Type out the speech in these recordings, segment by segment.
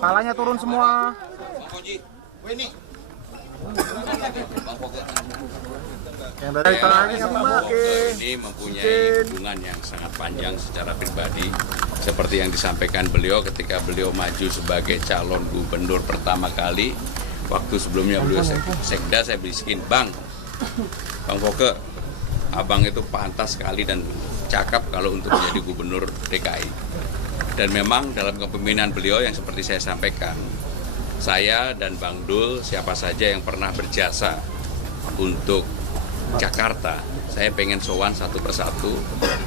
Palanya turun semua. Yang dari tengah ini Mbak. Ini mempunyai hubungan yang sangat panjang secara pribadi. Seperti yang disampaikan beliau ketika beliau maju sebagai calon gubernur pertama kali. Waktu sebelumnya beliau sekda, saya bisikin, Bang Foke, abang itu pantas sekali dan cakap kalau untuk menjadi gubernur DKI. Dan memang dalam kepemimpinan beliau yang seperti saya sampaikan, saya dan Bang Dul, siapa saja yang pernah berjasa untuk Jakarta, saya pengen sowan satu persatu,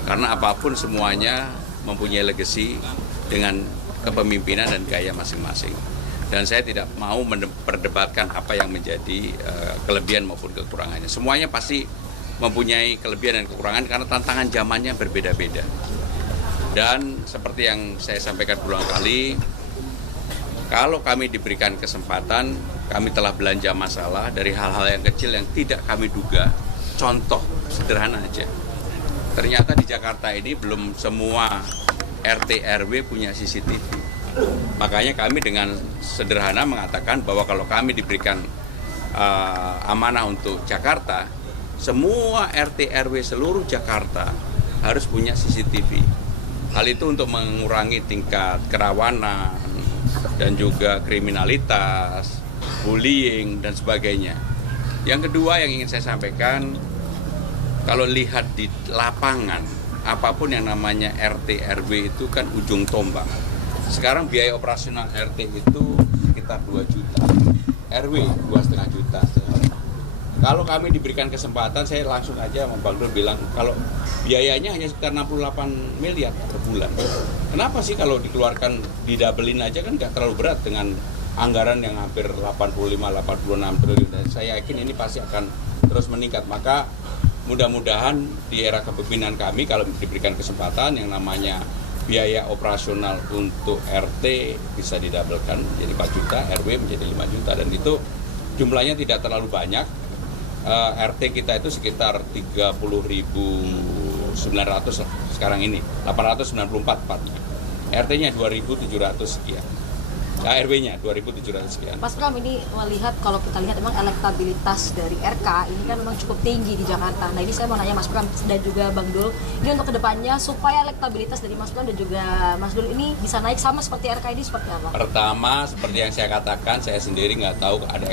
karena apapun semuanya mempunyai legacy dengan kepemimpinan dan gaya masing-masing. Dan saya tidak mau memperdebatkan apa yang menjadi kelebihan maupun kekurangannya. Semuanya pasti mempunyai kelebihan dan kekurangan karena tantangan zamannya berbeda-beda. Dan seperti yang saya sampaikan berulang kali, kalau kami diberikan kesempatan, kami telah belanja masalah dari hal-hal yang kecil yang tidak kami duga. Contoh sederhana aja. Ternyata di Jakarta ini belum semua RT RW punya CCTV. Makanya kami dengan sederhana mengatakan bahwa kalau kami diberikan amanah untuk Jakarta, semua RT RW seluruh Jakarta harus punya CCTV. Hal itu untuk mengurangi tingkat kerawanan dan juga kriminalitas, bullying, dan sebagainya. Yang kedua yang ingin saya sampaikan, kalau lihat di lapangan, apapun yang namanya RT RW itu kan ujung tombak. Sekarang biaya operasional RT itu sekitar 2 juta, RW 2,5 juta. Kalau kami diberikan kesempatan, saya langsung aja sama Bang Dul bilang, kalau biayanya hanya sekitar 68 miliar per bulan. Kenapa sih kalau dikeluarkan, didabelin aja kan nggak terlalu berat dengan anggaran yang hampir 85-86 triliun. Dan saya yakin ini pasti akan terus meningkat. Maka mudah-mudahan di era kepemimpinan kami, kalau diberikan kesempatan, yang namanya biaya operasional untuk RT bisa didabelkan menjadi 4 juta, RW menjadi 5 juta. Dan itu jumlahnya tidak terlalu banyak. RT kita itu sekitar 30.900 sekarang ini, 894 tepatnya. RT-nya 2.700 sekian. RW-nya 2.700 sekian. Mas Pram, ini melihat, kalau kita lihat memang elektabilitas dari RK ini kan memang cukup tinggi di Jakarta. Nah ini saya mau nanya Mas Pram dan juga Bang Dul, ini untuk kedepannya supaya elektabilitas dari Mas Pram dan juga Mas Dul ini bisa naik sama seperti RK ini seperti apa? Pertama, seperti yang saya katakan, saya sendiri nggak tahu ada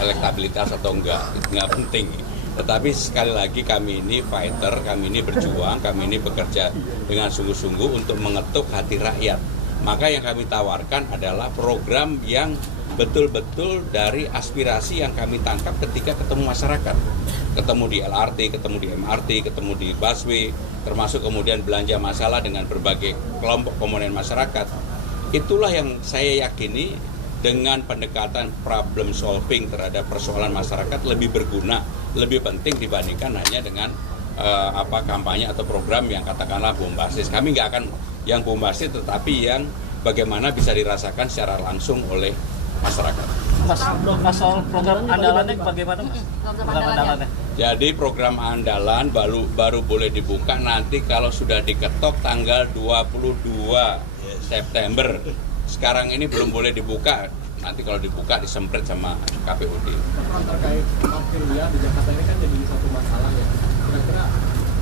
elektabilitas atau enggak, itu nggak penting. Tetapi sekali lagi kami ini fighter, kami ini berjuang, kami ini bekerja dengan sungguh-sungguh untuk mengetuk hati rakyat. Maka yang kami tawarkan adalah program yang betul-betul dari aspirasi yang kami tangkap ketika ketemu masyarakat. Ketemu di LRT, ketemu di MRT, ketemu di busway, termasuk kemudian belanja masalah dengan berbagai kelompok komponen masyarakat. Itulah yang saya yakini dengan pendekatan problem solving terhadap persoalan masyarakat lebih berguna, lebih penting dibandingkan hanya dengan kampanye atau program yang katakanlah bombastis. Kami nggak akan yang bombastis, tetapi yang bagaimana bisa dirasakan secara langsung oleh masyarakat. Mas, soal program andalannya bagaimana, Mas? Program andalannya. Jadi program andalan baru boleh dibuka nanti kalau sudah diketok tanggal 22 September. Sekarang ini belum boleh dibuka. Nanti kalau dibuka disemprit sama KPUD. Terkait parkir liar di Jakarta ini kan jadi satu masalah ya. Kira-kira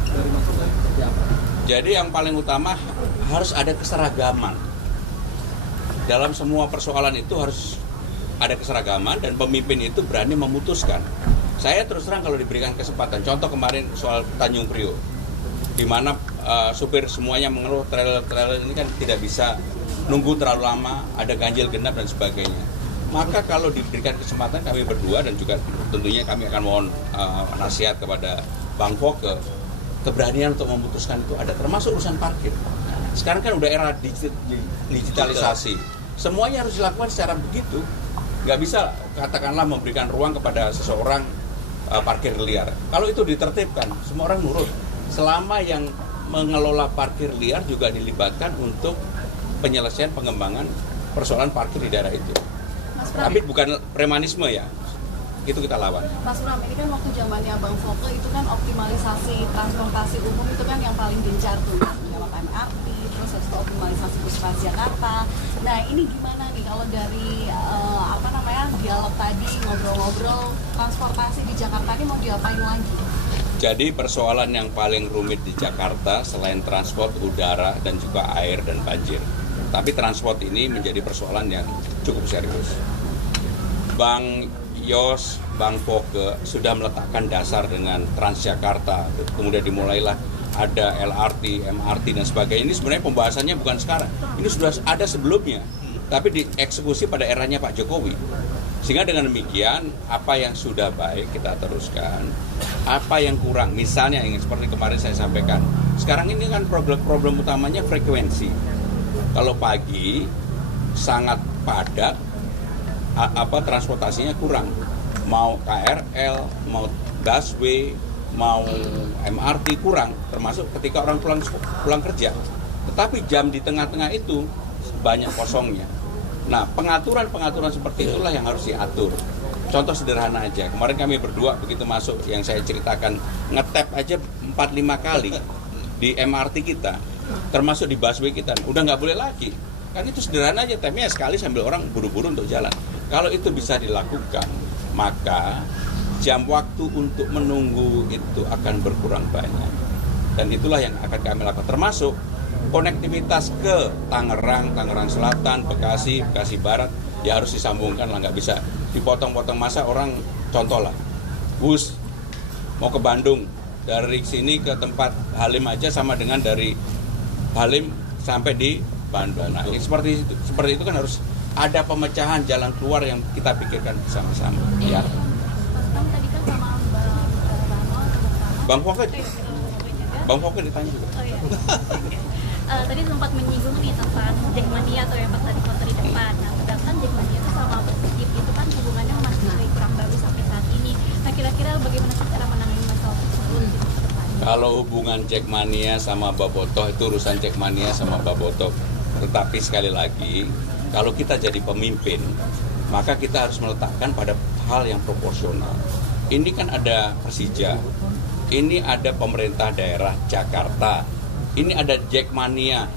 dari maksudnya seperti apa? Jadi yang paling utama harus ada keseragaman. Dalam semua persoalan itu harus ada keseragaman dan pemimpin itu berani memutuskan. Saya terus terang kalau diberikan kesempatan, contoh kemarin soal Tanjung Priok, di mana supir semuanya mengeluh trailer ini kan tidak bisa nunggu terlalu lama, ada ganjil genap dan sebagainya. Maka kalau diberikan kesempatan kami berdua dan juga tentunya kami akan mohon nasihat kepada Bang Foke, keberanian untuk memutuskan itu ada, termasuk urusan parkir. Sekarang kan udah era digitalisasi, semuanya harus dilakukan secara begitu. Nggak bisa katakanlah memberikan ruang kepada seseorang parkir liar. Kalau itu ditertibkan, semua orang nurut. Selama yang mengelola parkir liar juga dilibatkan untuk penyelesaian pengembangan persoalan parkir di daerah itu. Tapi bukan premanisme ya. Itu kita lawan. Mas Pram, ini kan waktu zamannya Bang Foke itu kan optimalisasi transportasi umum itu kan yang paling gencar tuh, lewat MRT, terus habis itu optimalisasi bus Transjakarta. Nah ini gimana nih dari dialog tadi, ngobrol-ngobrol, transportasi di Jakarta ini mau diapain lagi? Jadi persoalan yang paling rumit di Jakarta selain transport udara dan juga air dan banjir. Tapi transport ini menjadi persoalan yang cukup serius. Bang Yos, Bang Foke sudah meletakkan dasar dengan Transjakarta, kemudian dimulailah ada LRT, MRT dan sebagainya. Ini sebenarnya pembahasannya bukan sekarang, ini sudah ada sebelumnya, tapi dieksekusi pada eranya Pak Jokowi. Sehingga dengan demikian, apa yang sudah baik kita teruskan, apa yang kurang, misalnya yang seperti kemarin saya sampaikan, sekarang ini kan problem utamanya frekuensi. Kalau pagi sangat padat, transportasinya kurang, mau KRL, mau busway, mau MRT kurang, termasuk ketika orang pulang kerja. Tetapi jam di tengah-tengah itu banyak kosongnya. Nah, pengaturan seperti itulah yang harus diatur. Contoh sederhana aja, kemarin kami berdua begitu masuk yang saya ceritakan, ngetap aja 4-5 kali di MRT kita, termasuk di busway kita, udah nggak boleh lagi. Kan itu sederhana aja, tapnya sekali sambil orang buru-buru untuk jalan. Kalau itu bisa dilakukan, maka jam waktu untuk menunggu itu akan berkurang banyak. Dan itulah yang akan kami lakukan, termasuk konektivitas ke Tangerang, Tangerang Selatan, Bekasi, Bekasi Barat, ya harus disambungkan lah, nggak bisa dipotong-potong. Masa orang, contoh lah, bus mau ke Bandung, dari sini ke tempat Halim aja sama dengan dari Halim sampai di Bandung. Nah, seperti itu kan harus ada pemecahan jalan keluar yang kita pikirkan bersama-sama. Ya. Bang, tadi kan sama Bang Foke ditanya juga. Oh iya. Tadi sempat menyinggung nih tentang Jackmania atau yang pas tadi foto di depan. Nah, sedangkan Jackmania itu sama Persib itu kan hubungannya masih kurang bagus sampai saat ini. Nah, kira-kira bagaimana sih cara menangani masalah tersebut di depan? Kalau hubungan Jackmania sama Bobotoh itu urusan Jackmania sama Bobotoh. Tetapi sekali lagi, kalau kita jadi pemimpin, maka kita harus meletakkan pada hal yang proporsional. Ini kan ada Persija, ini ada pemerintah daerah Jakarta, ini ada Jackmania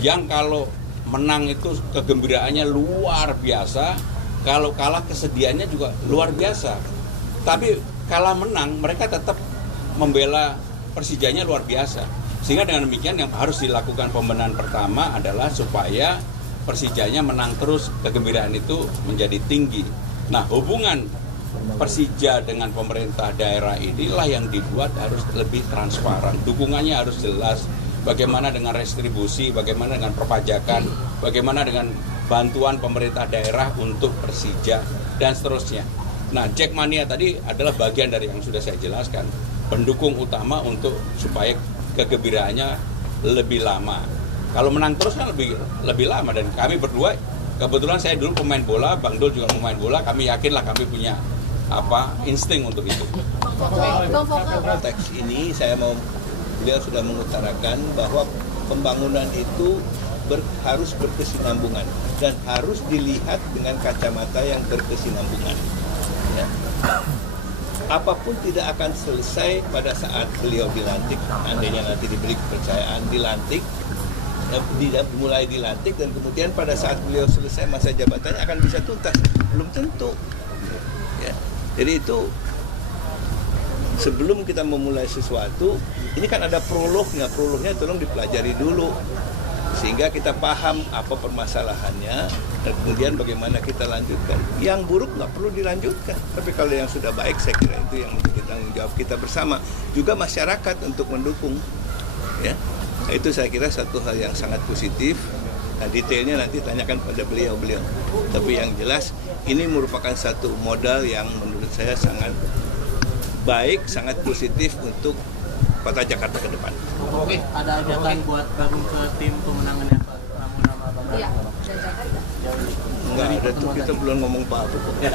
yang kalau menang itu kegembiraannya luar biasa, kalau kalah kesedihannya juga luar biasa. Tapi kalah menang mereka tetap membela Persijanya luar biasa. Sehingga dengan demikian yang harus dilakukan pembenahan pertama adalah supaya Persijanya menang terus, kegembiraan itu menjadi tinggi. Nah, hubungan Persija dengan pemerintah daerah inilah yang dibuat harus lebih transparan. Dukungannya harus jelas. Bagaimana dengan restribusi, bagaimana dengan perpajakan, bagaimana dengan bantuan pemerintah daerah untuk Persija, dan seterusnya. Nah, Jackmania tadi adalah bagian dari yang sudah saya jelaskan. Pendukung utama untuk supaya kegembiraannya lebih lama. Kalau menang terus kan lebih lama, dan kami berdua, kebetulan saya dulu pemain bola, Bang Dul juga pemain bola, kami yakinlah kami punya insting untuk itu. Konteks ini beliau sudah mengutarakan bahwa pembangunan itu harus berkesinambungan dan harus dilihat dengan kacamata yang berkesinambungan. Ya. Apapun tidak akan selesai pada saat beliau dilantik, andainya nanti diberi kepercayaan dilantik, mulai dilantik dan kemudian pada saat beliau selesai masa jabatannya akan bisa tuntas, belum tentu. Ya. Jadi itu sebelum kita memulai sesuatu, ini kan ada prolognya tolong dipelajari dulu sehingga kita paham apa permasalahannya dan kemudian bagaimana kita lanjutkan. Yang buruk nggak perlu dilanjutkan, tapi kalau yang sudah baik saya kira itu yang menjadi tanggung jawab kita bersama, juga masyarakat untuk mendukung. Ya, nah, itu saya kira satu hal yang sangat positif. Nah, detailnya nanti tanyakan pada beliau. Tapi yang jelas ini merupakan satu modal yang menurut saya sangat baik, sangat positif untuk Kota Jakarta ke depan. Oke, ada ajakan buat gabung ke tim pemenangannya Pak nama Bang? Iya, dari Jakarta. Enggak ada tuh, kita belum ngomong apa-apa. Oke,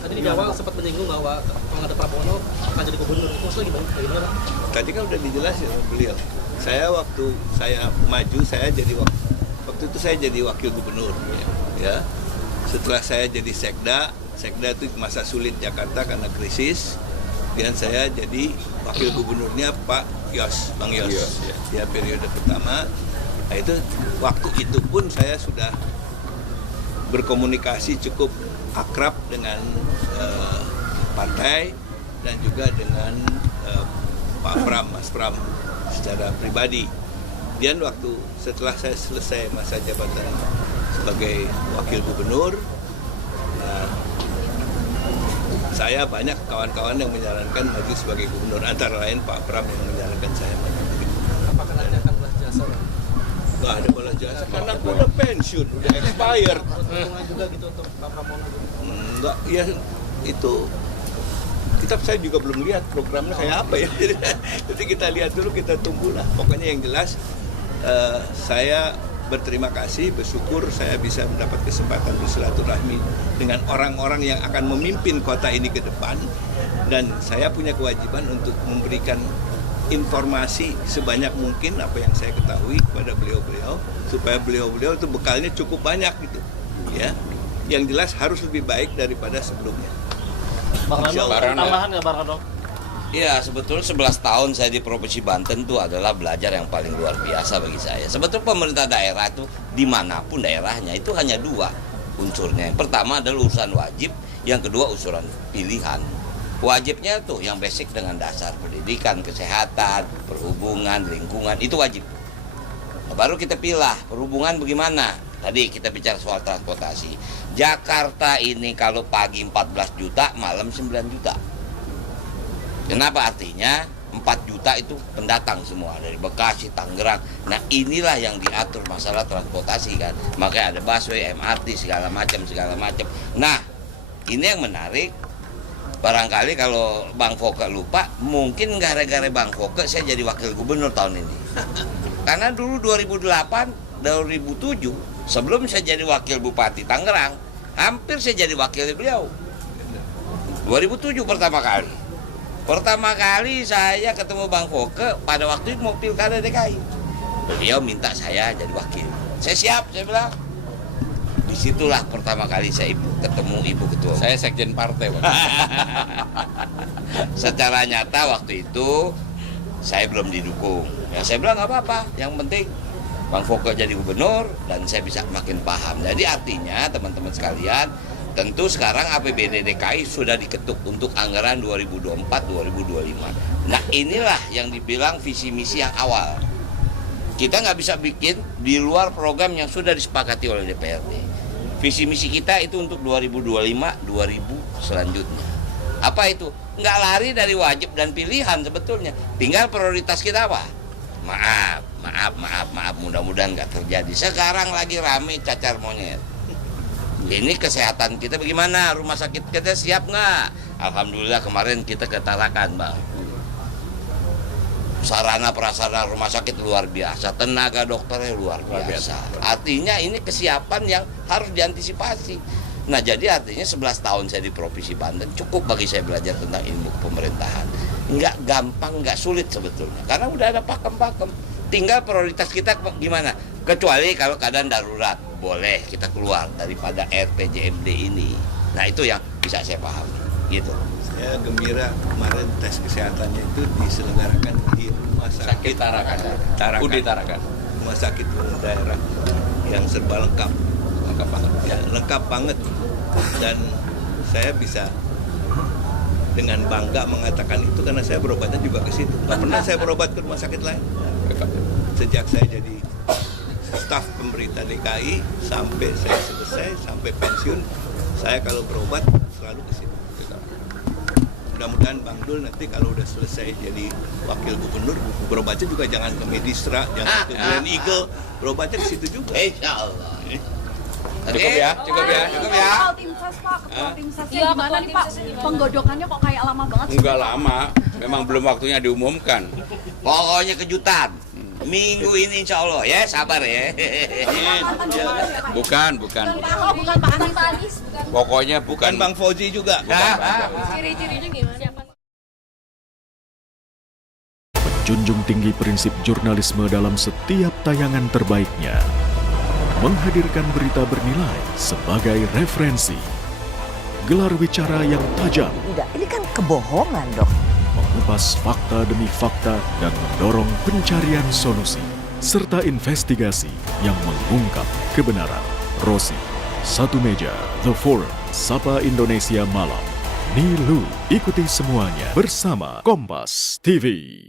tadi di awal sempat menyinggung bahwa kalau ada Prabowo akan jadi gubernur. Maksudnya gimana? Tadi kan udah dijelasin beliau. Saya waktu saya maju, waktu itu saya jadi wakil gubernur. Ya. Setelah saya jadi sekda itu masa sulit Jakarta karena krisis. Dan saya jadi wakil gubernurnya Pak Yos, Bang Yos. Ya, periode pertama. Nah, itu waktu itu pun saya sudah berkomunikasi cukup akrab dengan partai dan juga dengan Pak Pram, Mas Pram secara pribadi. Dan waktu setelah saya selesai masa jabatan sebagai wakil gubernur, saya banyak kawan-kawan yang menyarankan maju sebagai gubernur, antara lain Pak Pram yang menyarankan saya maju. Apakah nanti akan balas jasa? Nggak ada balas jasa, karena aku udah pensiun, udah expired. Hubungan juga gitu untuk Pak Pramono gitu. Enggak, ya itu saya juga belum lihat programnya kayak apa ya. Jadi kita lihat dulu, kita tunggulah. Pokoknya yang jelas saya berterima kasih, bersyukur saya bisa mendapat kesempatan bersilaturahmi dengan orang-orang yang akan memimpin kota ini ke depan, dan saya punya kewajiban untuk memberikan informasi sebanyak mungkin apa yang saya ketahui kepada beliau-beliau, supaya beliau-beliau itu bekalnya cukup banyak gitu ya. Yang jelas harus lebih baik daripada sebelumnya. Bang Rano, tambahan nggak Bang Rano? Iya, sebetulnya 11 tahun saya di Provinsi Banten itu adalah belajar yang paling luar biasa bagi saya. Sebetulnya pemerintah daerah itu dimanapun daerahnya itu hanya dua unsurnya. Yang pertama adalah urusan wajib, yang kedua urusan pilihan. Wajibnya tuh yang basic dengan dasar pendidikan, kesehatan, perhubungan, lingkungan, itu wajib. Nah, baru kita pilih perhubungan bagaimana. Tadi kita bicara soal transportasi. Jakarta ini kalau pagi 14 juta, malam 9 juta. Kenapa? Artinya 4 juta itu pendatang semua dari Bekasi, Tangerang. Nah inilah yang diatur masalah transportasi kan. Makanya ada busway, MRT, segala macam. Nah ini yang menarik. Barangkali kalau Bang Foke lupa, mungkin gara-gara Bang Foke saya jadi wakil gubernur tahun ini. Karena dulu 2008, 2007, sebelum saya jadi wakil Bupati Tangerang, hampir saya jadi wakil beliau. 2007 pertama kali. Pertama kali saya ketemu Bang Foke pada waktu itu mau pilkada DKI. Beliau minta saya jadi wakil. Saya siap, saya bilang. Disitulah pertama kali saya ketemu Ibu Ketua. Saya sekjen partai, Pak. Secara nyata waktu itu saya belum didukung. Ya saya bilang nggak apa-apa, yang penting Bang Foke jadi gubernur dan saya bisa makin paham. Jadi artinya teman-teman sekalian, tentu sekarang APBD DKI sudah diketuk untuk anggaran 2024-2025. Nah inilah yang dibilang visi misi yang awal. Kita nggak bisa bikin di luar program yang sudah disepakati oleh DPRD. Visi misi kita itu untuk 2025-2000 selanjutnya. Apa itu? Nggak lari dari wajib dan pilihan sebetulnya. Tinggal prioritas kita apa? Maaf. Mudah-mudahan nggak terjadi. Sekarang lagi rame cacar monyet. Ini kesehatan kita bagaimana? Rumah sakit kita siap nggak? Alhamdulillah kemarin kita ketarakan, Bang. Sarana prasarana rumah sakit luar biasa, tenaga dokternya luar biasa. Artinya ini kesiapan yang harus diantisipasi. Nah jadi artinya 11 tahun saya di Provinsi Banten cukup bagi saya belajar tentang ilmu pemerintahan. Nggak gampang, nggak sulit sebetulnya, karena udah ada pakem-pakem. Tinggal prioritas kita gimana. Kecuali kalau keadaan darurat, boleh kita keluar daripada RPJMD ini. Nah itu yang bisa saya pahami, gitu. Saya gembira kemarin tes kesehatannya itu diselenggarakan di Rumah Sakit Tarakan. UD Tarakan. Rumah Sakit daerah yang serba lengkap. Lengkap banget. Ya, lengkap banget. Dan saya bisa dengan bangga mengatakan itu karena saya berobatnya juga ke situ. Nggak pernah saya berobat ke rumah sakit lain. Sejak saya jadi staf pemerintah DKI sampai saya selesai, sampai pensiun, saya kalau berobat selalu ke situ. Mudah-mudahan Bang Dul nanti kalau udah selesai jadi wakil gubernur, berobatnya juga jangan ke Medistra, jangan ke Glen Eagle, berobatnya ke situ juga. Insya Allah. Cukup ya. Ketua tim ses Pak, ketua tim sesnya gimana nih Pak? Penggodokannya kok kayak lama banget sih? Enggak lama, memang belum waktunya diumumkan. Pokoknya kejutan. Minggu ini insya Allah ya, sabar ya. Bukan. Bukan Pak Anies. Pokoknya bukan Bang Fauzi juga. Ciri-cirinya gimana? Menjunjung tinggi prinsip jurnalisme dalam setiap tayangan terbaiknya. Menghadirkan berita bernilai sebagai referensi. Gelar bicara yang tajam. Tidak, ini kan kebohongan dok. Mengupas fakta demi fakta dan mendorong pencarian solusi. Serta investigasi yang mengungkap kebenaran. Rosi, Satu meja, The Forum, Sapa Indonesia Malam. Nilu, ikuti semuanya bersama Kompas TV.